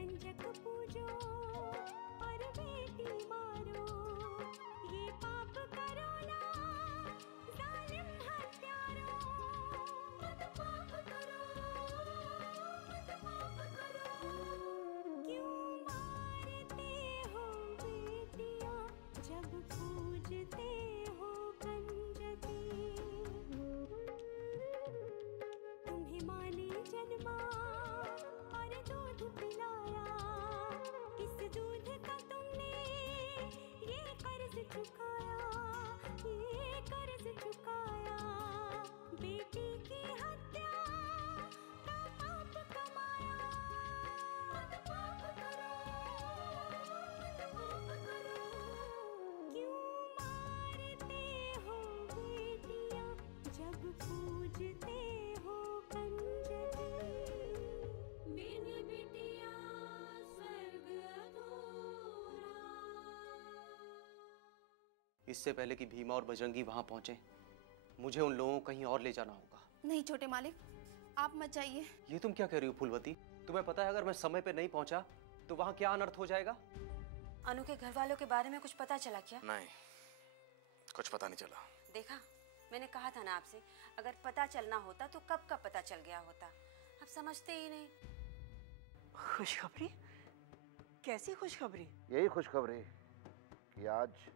कंजक पूजो और बेटी मारो, ये पाप करो ना जालिम हत्यारों। मत पाप करो, मत पाप करो। क्यों मारते हो बेटियां जब पूजते हो कंजकी। तुम्हें माँ ने जन्मा और दूध पिलाया, इस दूध का तुमने ये कर्ज चुकाया, ये कर्ज चुकाया। बेटी की हत्या का पाप कमाया। मत पाप करो, मत पाप करो। क्यों मारते हो बेटियां जब पूजते हो कंजकी। मेरी बेटियां स्वर्ग अधूरा। इससे पहले कि भीमा और बजरंगी वहां पहुंचे, मुझे उन लोगों को कहीं और ले जाना होगा। नहीं छोटे मालिक, आप मत जाइए। ये तुम क्या कह रही हो फूलवती? तुम्हें पता है अगर मैं समय पे नहीं पहुंचा तो वहां क्या अनर्थ हो जाएगा? अनु के घर वालों के बारे में कुछ पता चला क्या? नहीं, कुछ पता नहीं चला। देखा, मैंने कहा था ना आपसे, अगर पता चलना होता तो कब का पता चल गया होता। आप समझते ही नहीं। खुशखबरी? कैसी खुशखबरी? यही खुशखबरी कि आज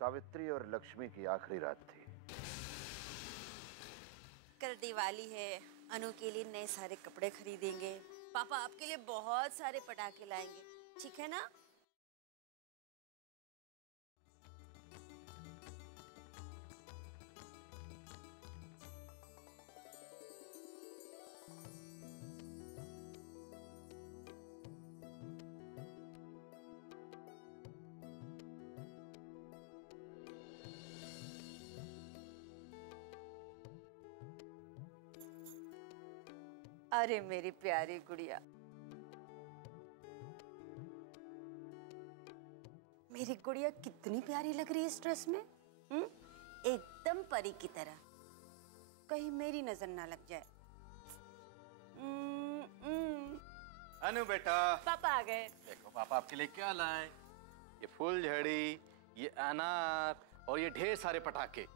सावित्री और लक्ष्मी की आखिरी रात थी। कल दिवाली है, अनु के लिए नए सारे कपड़े खरीदेंगे, पापा आपके लिए बहुत सारे पटाखे लाएंगे, ठीक है ना? अरे मेरी प्यारी गुड़िया, मेरी गुड़िया कितनी प्यारी लग रही है इस ड्रेस में। एकदम परी की तरह, कहीं मेरी नजर ना लग जाए। अनु बेटा, पापा आ गए। देखो पापा आपके लिए क्या लाए। ये फूलझड़ी, ये अनार और ये ढेर सारे पटाखे।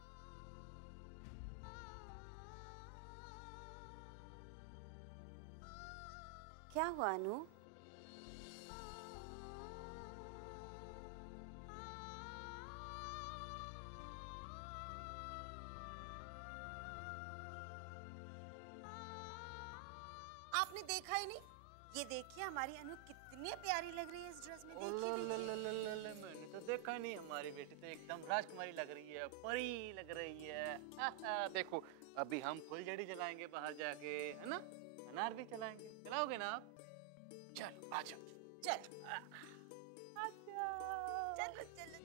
क्या हुआ अनु? आपने देखा ही नहीं? ये देखिए हमारी अनु कितनी प्यारी लग रही है इस ड्रेस में। देखिए मैंने तो देखा ही नहीं। हमारी बेटी तो एकदम राजकुमारी लग रही है, परी लग रही है। देखो अभी हम फुलझड़ी जलाएंगे बाहर जाके, है ना? अनार भी चलाएंगे। चलाओगे ना आप? चलो आ जाओ। चलो चलो चलो।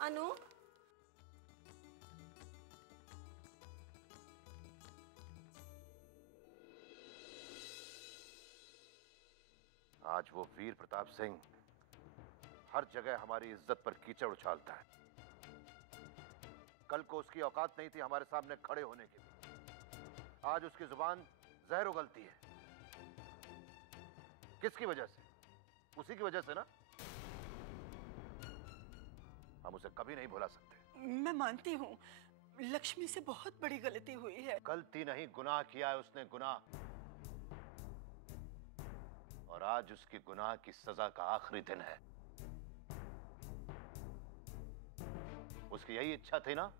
अनु, आज वो वीर प्रताप सिंह हर जगह हमारी इज्जत पर कीचड़ उछालता है। कल को उसकी औकात नहीं थी हमारे सामने खड़े होने की, आज उसकी जुबान जहर उगलती है। किसकी वजह से? उसी की वजह से ना। हम उसे कभी नहीं भुला सकते। मैं मानती हूँ, लक्ष्मी से बहुत बड़ी गलती हुई है। गलती नहीं, गुनाह किया है उसने, गुनाह। और आज उसकी गुनाह की सजा का आखिरी दिन है। उसकी यही इच्छा थी ना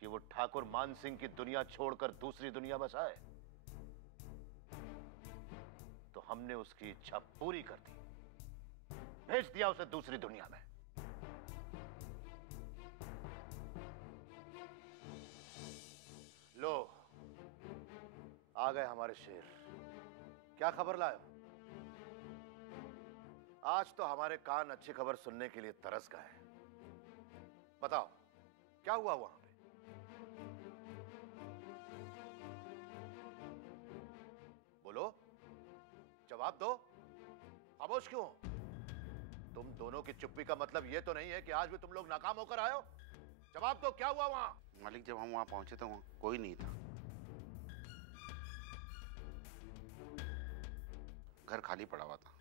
कि वो ठाकुर मान सिंह की दुनिया छोड़कर दूसरी दुनिया बसाए। तो हमने उसकी इच्छा पूरी कर दी, भेज दिया उसे दूसरी दुनिया में। लो, आ गए हमारे शेर। क्या खबर लाए? आज तो हमारे कान अच्छी खबर सुनने के लिए तरस गए। बताओ, क्या हुआ वहां पे? बोलो, जवाब दो। खामोश क्यों हो? तुम दोनों की चुप्पी का मतलब यह तो नहीं है कि आज भी तुम लोग नाकाम होकर आए हो? जवाब दो, क्या हुआ वहां? मालिक, जब हम वहां पहुंचे तो वहां कोई नहीं था। घर खाली पड़ा हुआ था।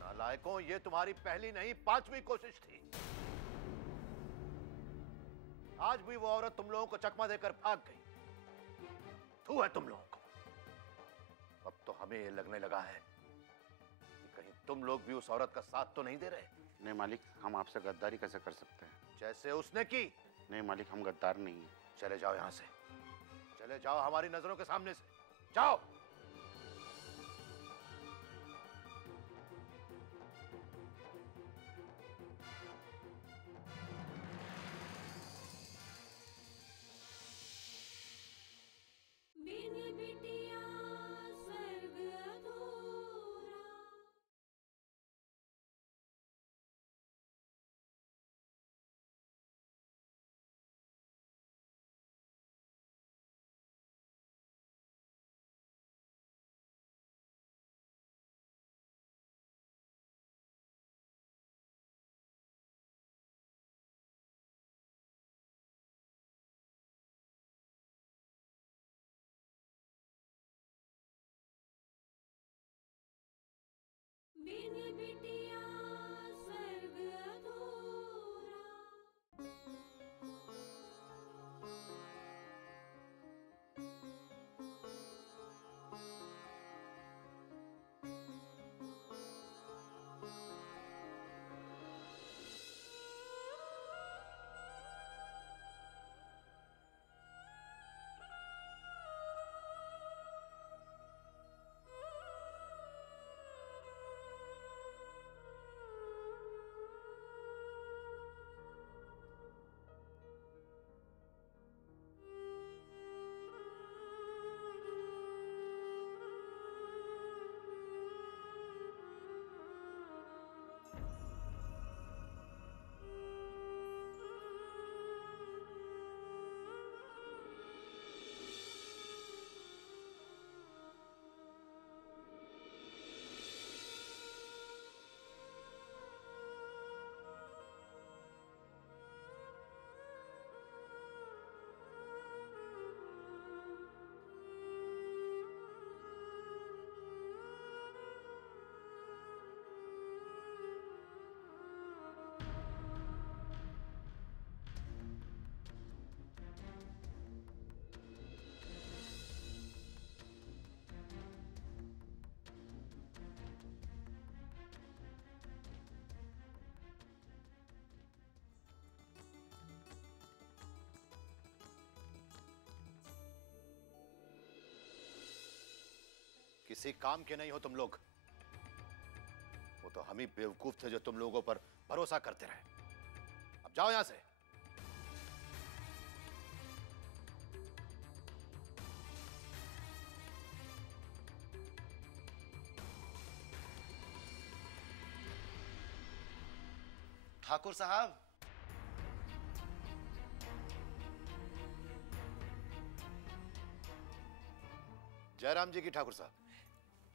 नालायकों, ये तुम्हारी पहली नहीं 5वीं कोशिश थी। आज भी वो औरत तुम लोगों को चकमा देकर भाग गई। थू है तुम लोगों को। अब तो हमें ये लगने लगा है कि कहीं तुम लोग भी उस औरत का साथ तो नहीं दे रहे। नहीं मालिक, हम आपसे गद्दारी कैसे कर सकते हैं? जैसे उसने की। नहीं मालिक, हम गद्दार नहीं हैं। चले जाओ यहां से, चले जाओ हमारी नजरों के सामने से, जाओ। बिन बिटिया स्वर्ग अधूरा। बिन बिटिया स्वर्ग अधूरा। किसी काम के नहीं हो तुम लोग। वो तो हम ही बेवकूफ थे जो तुम लोगों पर भरोसा करते रहे। अब जाओ यहां से। ठाकुर साहब, जयराम जी की ठाकुर साहब।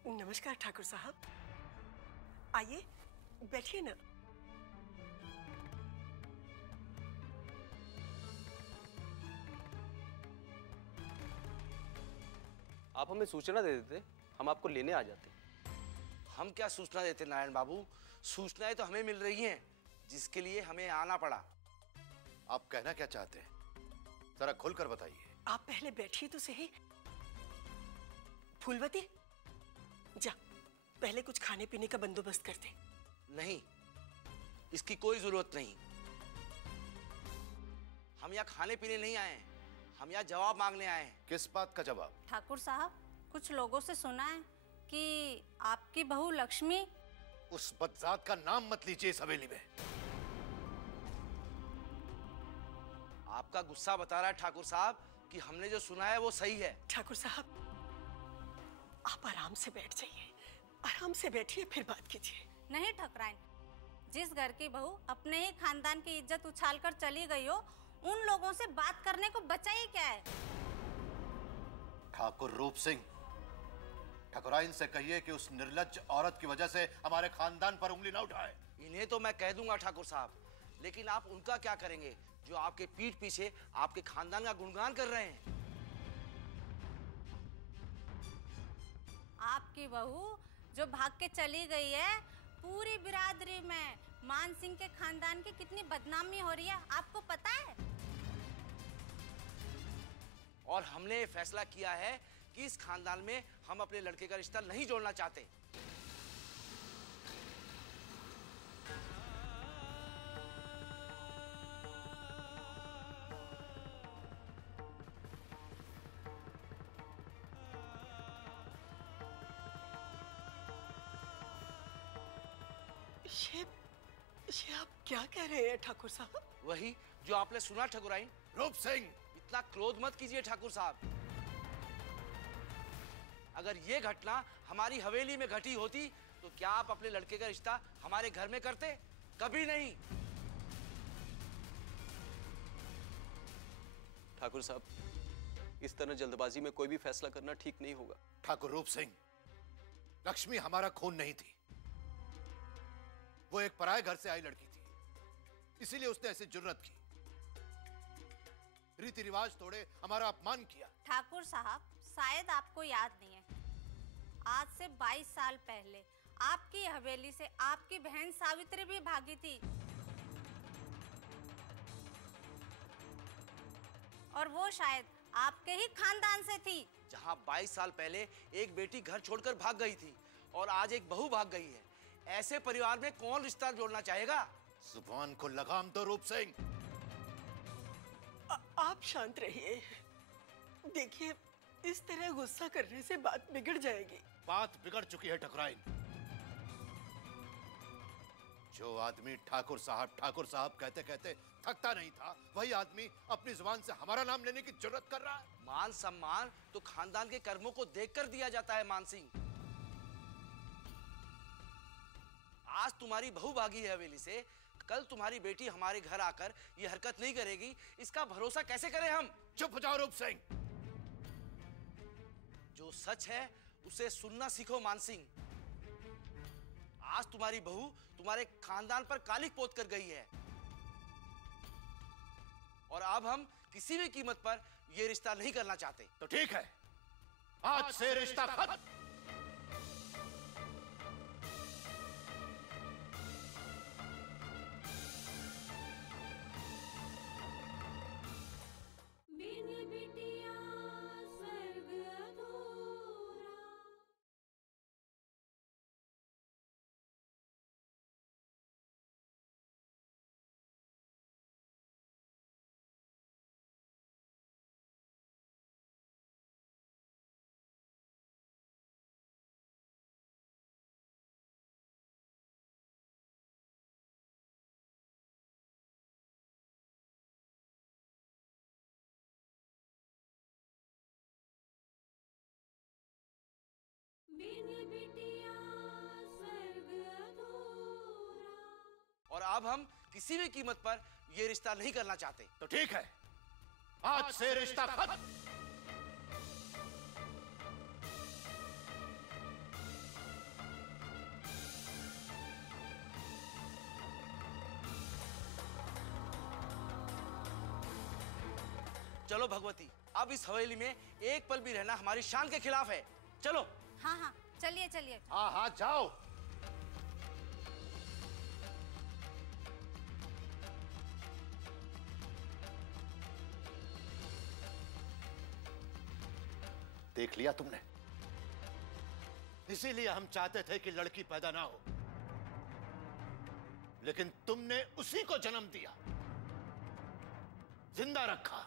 नमस्कार ठाकुर साहब, आइए बैठिए ना। आप हमें सूचना दे देते, हम आपको लेने आ जाते। हम क्या सूचना देते नारायण बाबू, सूचनाएं तो हमें मिल रही हैं, जिसके लिए हमें आना पड़ा। आप कहना क्या चाहते हैं, जरा खुलकर बताइए। आप पहले बैठिए तो सही। फूलवती, जा पहले कुछ खाने पीने का बंदोबस्त कर दे। नहीं, इसकी कोई जरूरत नहीं। हम यहाँ खाने पीने नहीं आए हैं, हम यहाँ जवाब मांगने आए हैं। किस बात का जवाब? ठाकुर साहब, कुछ लोगों से सुना है कि आपकी बहू लक्ष्मी। उस बदजात का नाम मत लीजिए इस हवेली में। आपका गुस्सा बता रहा है ठाकुर साहब कि हमने जो सुना है वो सही है। ठाकुर साहब, आप आराम से बैठ जाइए, आराम से बैठिए, फिर बात कीजिए। नहीं ठकराइन, जिस घर की बहू अपने ही खानदान की इज्जत उछालकर चली गई हो, उन लोगों से बात करने को बचा ही क्या है? ठाकुर रूप सिंह, ठकुराइन से कहिए कि उस निर्लज्ज औरत की वजह से हमारे खानदान पर उंगली ना उठाए। इन्हें तो मैं कह दूंगा ठाकुर साहब, लेकिन आप उनका क्या करेंगे जो आपके पीठ पीछे आपके खानदान का गुणगान कर रहे हैं? आपकी बहू जो भाग के चली गई है, पूरी बिरादरी में मान सिंह के खानदान की कितनी बदनामी हो रही है, आपको पता है? और हमने ये फैसला किया है कि इस खानदान में हम अपने लड़के का रिश्ता नहीं जोड़ना चाहते। ये आप क्या कह रहे हैं ठाकुर साहब? वही जो आपने सुना ठकुराइन। रूप सिंह, इतना क्रोध मत कीजिए ठाकुर साहब। अगर ये घटना हमारी हवेली में घटी होती तो क्या आप अपने लड़के का रिश्ता हमारे घर में करते? कभी नहीं। ठाकुर साहब, इस तरह जल्दबाजी में कोई भी फैसला करना ठीक नहीं होगा। ठाकुर रूप सिंह, लक्ष्मी हमारा खून नहीं थी, वो एक पराये घर से आई लड़की थी, इसीलिए उसने ऐसी जुर्रत की, रीति रिवाज तोड़े, हमारा अपमान किया। ठाकुर साहब, शायद आपको याद नहीं है, आज से 22 साल पहले आपकी हवेली से आपकी बहन सावित्री भी भागी थी, और वो शायद आपके ही खानदान से थी। जहां 22 साल पहले एक बेटी घर छोड़कर भाग गई थी और आज एक बहू भाग गई है, ऐसे परिवार में कौन रिश्ता जोड़ना चाहेगा? जुबान को लगाम दो रूप सिंह। आप शांत रहिए। देखिए, इस तरह गुस्सा करने से बात बिगड़ जाएगी। बात बिगड़ चुकी है ठकुराइन। जो आदमी ठाकुर साहब कहते कहते थकता नहीं था, वही आदमी अपनी जुबान से हमारा नाम लेने की जुर्रत कर रहा है। मान सम्मान तो खानदान के कर्मों को देखकर दिया जाता है मान सिंह। आज तुम्हारी बहू भागी है हवेली से, कल तुम्हारी बेटी हमारे घर आकर ये हरकत नहीं करेगी, इसका भरोसा कैसे करें हम? चुप हो जाओ रूप सिंह। जो सच है उसे सुनना सीखो मान सिंह। आज तुम्हारी बहू तुम्हारे खानदान पर कालिक पोत कर गई है, और अब हम किसी भी कीमत पर यह रिश्ता नहीं करना चाहते। तो ठीक है, आज से रिश्ता खत्म। बिन बिटिया स्वर्ग अधूरा। बिन बिटिया स्वर्ग अधूरा। और अब हम किसी भी कीमत पर यह रिश्ता नहीं करना चाहते। तो ठीक है, आज से रिश्ता खत्म। चलो भगवती, अब इस हवेली में एक पल भी रहना हमारी शान के खिलाफ है। चलो। हाँ हाँ, चलिए चलिए। हाँ हाँ, जाओ। देख लिया तुमने? इसीलिए हम चाहते थे कि लड़की पैदा ना हो, लेकिन तुमने उसी को जन्म दिया, जिंदा रखा।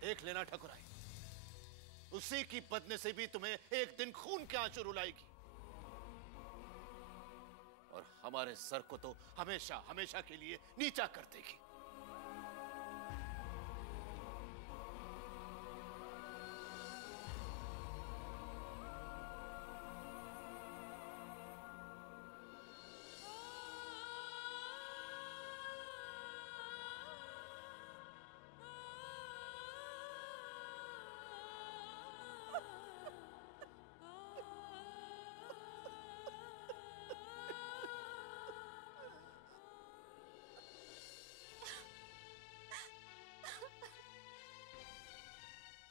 देख लेना ठकुराई, उसी की बदनसीबी तुम्हें एक दिन खून के आंसू रुलाएगी, और हमारे सर को तो हमेशा हमेशा के लिए नीचा कर देगी।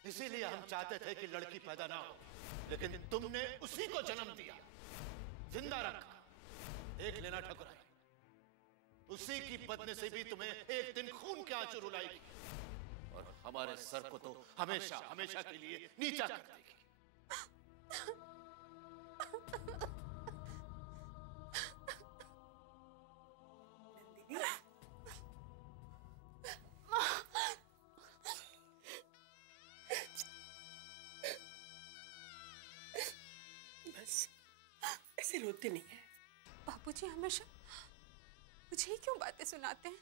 इसीलिए हम चाहते थे कि लड़की पैदा ना हो, लेकिन तुमने उसी को जन्म दिया, जिंदा रखा। देख लेना ठकुराई, उसी की बदनसीबी तुम्हें एक दिन खून के आंसू रुलाएगी, और हमारे सर को तो हमेशा हमेशा के लिए नीचा कर देगी। ऐसे रोते नहीं है। बाबूजी हमेशा मुझे ही क्यों बातें सुनाते हैं?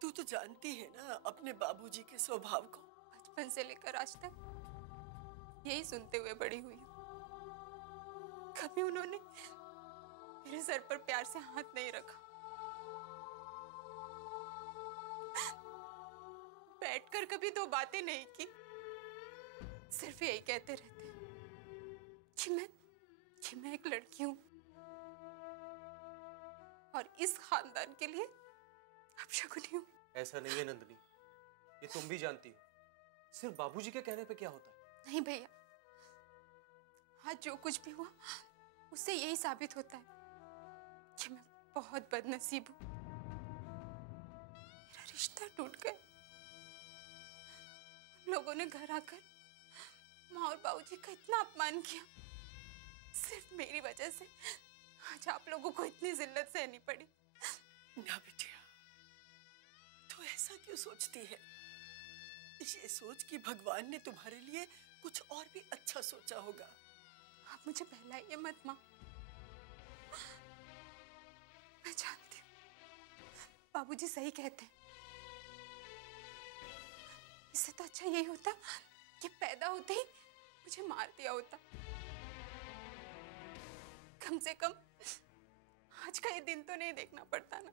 तू तो जानती है ना अपने बाबूजी के स्वभाव को। बचपन से लेकर आज तक यही सुनते हुए बड़ी हुई हूँ। कभी उन्होंने मेरे सर पर प्यार से हाथ नहीं रखा, बैठकर कभी दो बातें नहीं की, सिर्फ यही कहते रहते कि मैं एक लड़की हूं और इस खानदान के लिए अपशकुनी हूं। ऐसा नहीं है नंदिनी, ये तुम भी जानती हो। सिर्फ बाबूजी के कहने पे क्या होता है? नहीं भैया, आज जो कुछ भी हुआ उससे यही साबित होता है कि मैं बहुत बदनसीब हूं। मेरा रिश्ता टूट गया। लोगों ने घर आकर माँ और बाबूजी का इतना अपमान किया, सिर्फ मेरी वजह से आज आप लोगों को इतनी जिल्लत सहनी पड़ी। ना बिटिया, तू ऐसा क्यों सोचती है? ये सोच कि भगवान ने तुम्हारे लिए कुछ और भी अच्छा सोचा होगा। आप मुझे बहलाइए मत माँ, मैं जानती हूँ बाबूजी सही कहते हैं। इससे तो अच्छा यही होता कि पैदा होते ही मुझे मार दिया होता। कम से कम आज का ये दिन तो नहीं देखना पड़ता ना।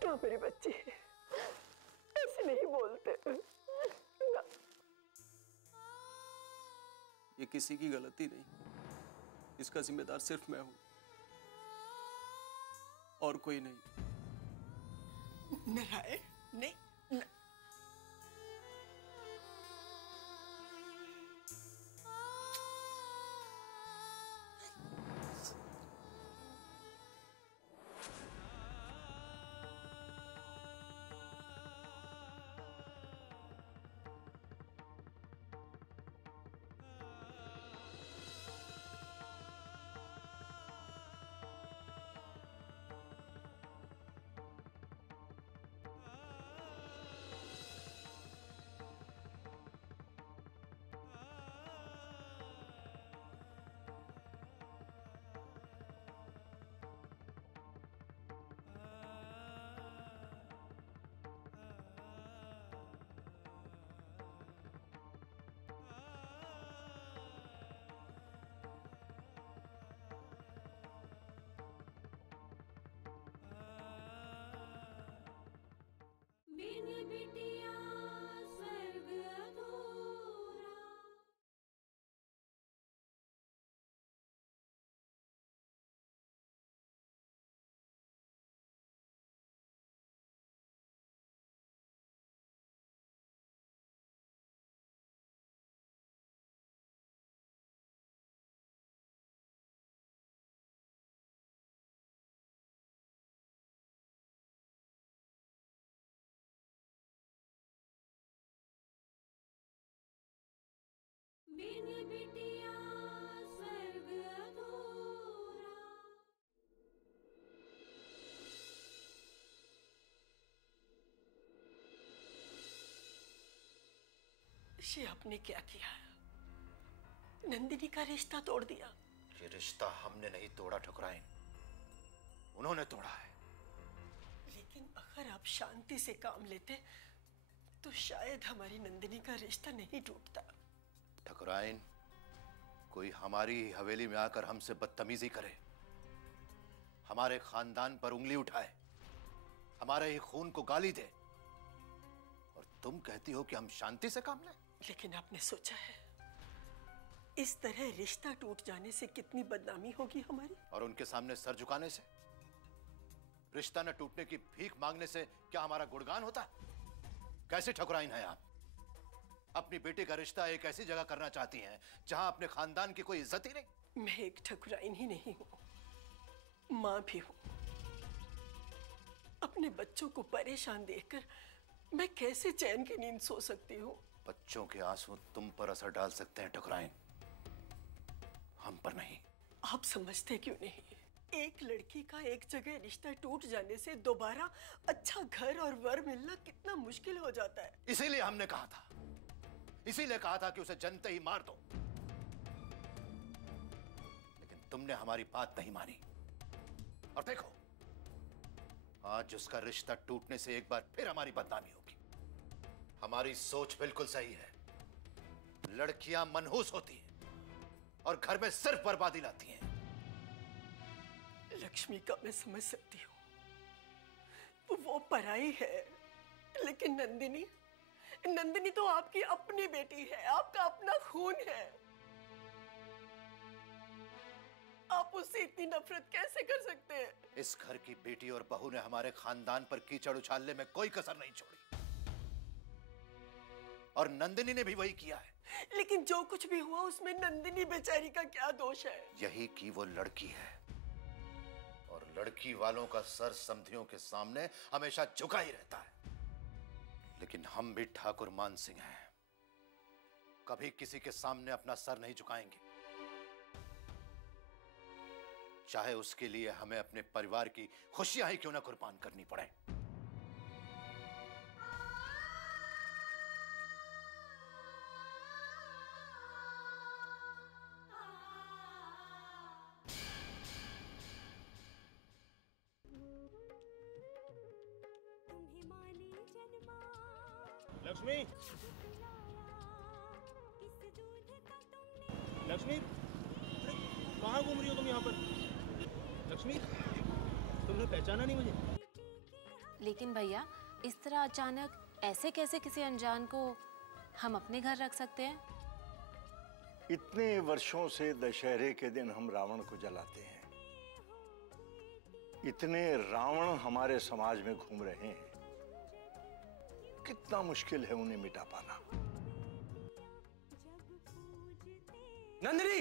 ना मेरी बच्ची, ऐसे नहीं बोलते ना। ये किसी की गलती नहीं, इसका जिम्मेदार सिर्फ मैं हूं और कोई नहीं। नारायण, नहीं न... बिन बिटिया स्वर्ग अधूरा। ये आपने क्या किया? नंदिनी का रिश्ता तोड़ दिया। ये रिश्ता हमने नहीं तोड़ा ठकुराइन, उन्होंने तोड़ा है। लेकिन अगर आप शांति से काम लेते तो शायद हमारी नंदिनी का रिश्ता नहीं टूटता। ठकुराइन, कोई हमारी हवेली में आकर हमसे बदतमीजी करे, हमारे खानदान पर उंगली उठाए, हमारे ही खून को गाली दे, और तुम कहती हो कि हम शांति से काम लें? लेकिन आपने सोचा है इस तरह रिश्ता टूट जाने से कितनी बदनामी होगी हमारी? और उनके सामने सर झुकाने से, रिश्ता न टूटने की भीख मांगने से क्या हमारा गुणगान होता? कैसे ठकुराइन है आप? अपनी बेटी का रिश्ता एक ऐसी जगह करना चाहती हैं जहां अपने खानदान की कोई इज्जत ही नहीं। मैं एक ठकुराइन ही नहीं हूं, मां भी हूं। अपने बच्चों को परेशान देखकर मैं कैसे चैन की नींद सो सकती हूँ? बच्चों के आंसू तुम पर असर डाल सकते हैं ठकुराइन, हम पर नहीं। आप समझते क्यों नहीं? एक लड़की का एक जगह रिश्ता टूट जाने से दोबारा अच्छा घर और वर मिलना कितना मुश्किल हो जाता है। इसीलिए हमने कहा था, इसीलिए कहा था कि उसे जनते ही मार दो, लेकिन तुमने हमारी बात नहीं मानी। और देखो, आज उसका रिश्ता टूटने से एक बार फिर हमारी बदनामी होगी। हमारी सोच बिल्कुल सही है, लड़कियां मनहूस होती हैं और घर में सिर्फ बर्बादी लाती हैं। लक्ष्मी का मैं समझ सकती हूँ, वो पराई है, लेकिन नंदिनी, नंदिनी तो आपकी अपनी बेटी है, आपका अपना खून है। आप उससे इतनी नफरत कैसे कर सकते हैं? इस घर की बेटी और बहू ने हमारे खानदान पर कीचड़ उछालने में कोई कसर नहीं छोड़ी, और नंदिनी ने भी वही किया है। लेकिन जो कुछ भी हुआ उसमें नंदिनी बेचारी का क्या दोष है? यही कि वो लड़की है, और लड़की वालों का सर समधियों के सामने हमेशा झुका ही रहता है। लेकिन हम भी ठाकुर मान सिंह हैं, कभी किसी के सामने अपना सर नहीं झुकाएंगे, चाहे उसके लिए हमें अपने परिवार की खुशियां ही क्यों ना कुर्बान करनी पड़े। लक्ष्मी, लक्ष्मी, कहाँ घूम रही हो तुम यहाँ पर? लक्ष्मी, तुमने पहचाना नहीं मुझे? लेकिन भैया, इस तरह अचानक ऐसे कैसे किसी अनजान को हम अपने घर रख सकते हैं? इतने वर्षों से दशहरे के दिन हम रावण को जलाते हैं। इतने रावण हमारे समाज में घूम रहे हैं, कितना मुश्किल है उन्हें मिटा पाना। नंदिनी!